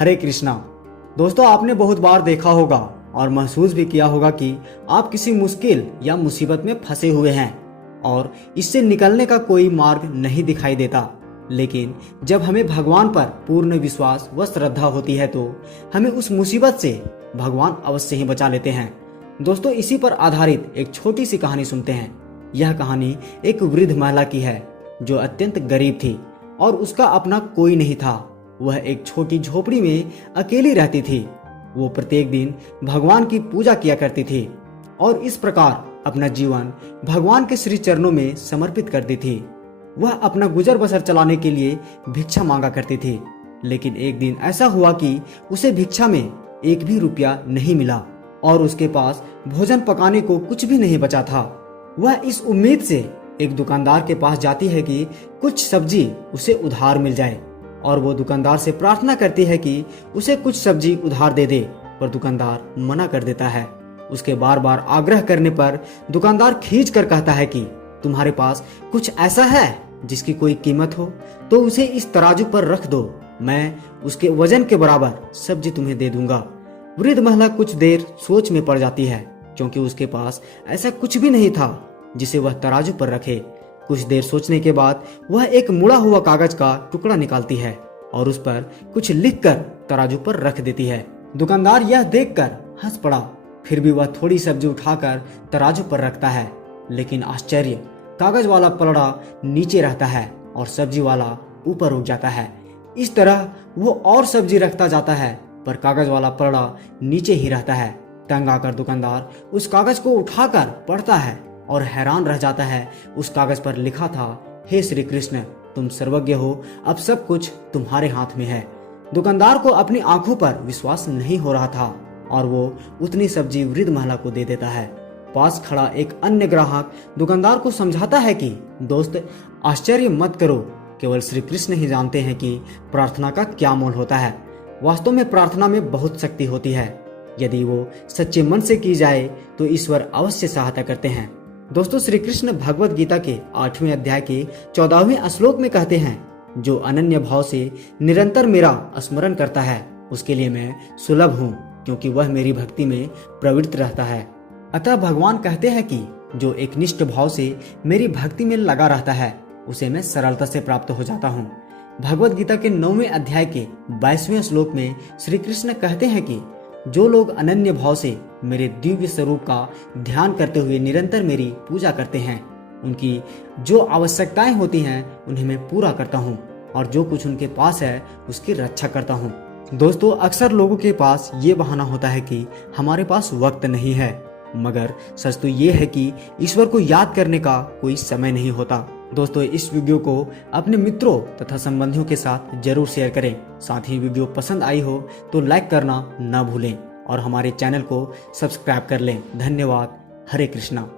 हरे कृष्णा। दोस्तों, आपने बहुत बार देखा होगा और महसूस भी किया होगा कि आप किसी मुश्किल या मुसीबत में फंसे हुए हैं और इससे निकलने का कोई मार्ग नहीं दिखाई देता। लेकिन जब हमें भगवान पर पूर्ण विश्वास व श्रद्धा होती है तो हमें उस मुसीबत से भगवान अवश्य ही बचा लेते हैं। दोस्तों, इसी पर आधारित एक छोटी सी कहानी सुनते हैं। यह कहानी एक वृद्ध महिला की है जो अत्यंत गरीब थी और उसका अपना कोई नहीं था। वह एक छोटी झोपड़ी में अकेली रहती थी। वो प्रत्येक दिन भगवान की पूजा किया करती थी और इस प्रकार अपना जीवन भगवान के श्री चरणों में समर्पित करती थी। वह अपना गुजर बसर चलाने के लिए भिक्षा मांगा करती थी। लेकिन एक दिन ऐसा हुआ कि उसे भिक्षा में एक भी रुपया नहीं मिला और उसके पास भोजन पकाने को कुछ भी नहीं बचा था। वह इस उम्मीद से एक दुकानदार के पास जाती है कि कुछ सब्जी उसे उधार मिल जाए और वो दुकानदार से प्रार्थना करती है कि उसे कुछ सब्जी उधार दे दे, पर दुकानदार मना कर देता है। उसके बार बार आग्रह करने पर दुकानदार खींच कर कहता है कि तुम्हारे पास कुछ ऐसा है जिसकी कोई कीमत हो तो उसे इस तराजू पर रख दो, मैं उसके वजन के बराबर सब्जी तुम्हें दे दूंगा। वृद्ध महिला कुछ देर सोच में पड़ जाती है क्योंकि उसके पास ऐसा कुछ भी नहीं था जिसे वह तराजू पर रखे। कुछ देर सोचने के बाद वह एक मुड़ा हुआ कागज का टुकड़ा निकालती है और उस पर कुछ लिखकर तराजू पर रख देती है। दुकानदार यह देखकर हंस पड़ा। फिर भी वह थोड़ी सब्जी उठाकर तराजू पर रखता है, लेकिन आश्चर्य, कागज वाला पलड़ा नीचे रहता है और सब्जी वाला ऊपर उठ जाता है। इस तरह वो और सब्जी रखता जाता है पर कागज वाला पलड़ा नीचे ही रहता है। तंग आकर दुकानदार उस कागज को उठाकर पढ़ता है और हैरान रह जाता है। उस कागज पर लिखा था, हे श्री कृष्ण, तुम सर्वज्ञ हो, अब सब कुछ तुम्हारे हाथ में है। दुकानदार को अपनी आंखों पर विश्वास नहीं हो रहा था और वो उतनी सब्जी वृद्ध महिला को दे देता है। पास खड़ा एक अन्य ग्राहक दुकानदार को समझाता है कि दोस्त, आश्चर्य मत करो, केवल श्री कृष्ण ही जानते हैं कि प्रार्थना का क्या मोल होता है। वास्तव में प्रार्थना में बहुत शक्ति होती है। यदि वो सच्चे मन से की जाए तो ईश्वर अवश्य सहायता करते हैं। दोस्तों, श्री कृष्ण भगवत गीता के 8वें अध्याय के 14वें श्लोक में कहते हैं, जो अनन्य भाव से निरंतर मेरा स्मरण करता है उसके लिए मैं सुलभ हूँ, क्योंकि वह मेरी भक्ति में प्रवृत्त रहता है। अतः भगवान कहते हैं कि जो एक निष्ठ भाव से मेरी भक्ति में लगा रहता है उसे मैं सरलता से प्राप्त हो जाता हूँ। भगवत गीता के 9वें अध्याय के 22वें श्लोक में श्री कृष्ण कहते हैं कि जो लोग अनन्य भाव से मेरे दिव्य स्वरूप का ध्यान करते हुए निरंतर मेरी पूजा करते हैं, उनकी जो आवश्यकताएं होती हैं उन्हें मैं पूरा करता हूं और जो कुछ उनके पास है उसकी रक्षा करता हूं। दोस्तों, अक्सर लोगों के पास ये बहाना होता है कि हमारे पास वक्त नहीं है, मगर सच तो ये है कि ईश्वर को याद करने का कोई समय नहीं होता। दोस्तों, इस वीडियो को अपने मित्रों तथा संबंधियों के साथ जरूर शेयर करें। साथ ही वीडियो पसंद आई हो तो लाइक करना न भूलें और हमारे चैनल को सब्सक्राइब कर लें। धन्यवाद। हरे कृष्णा।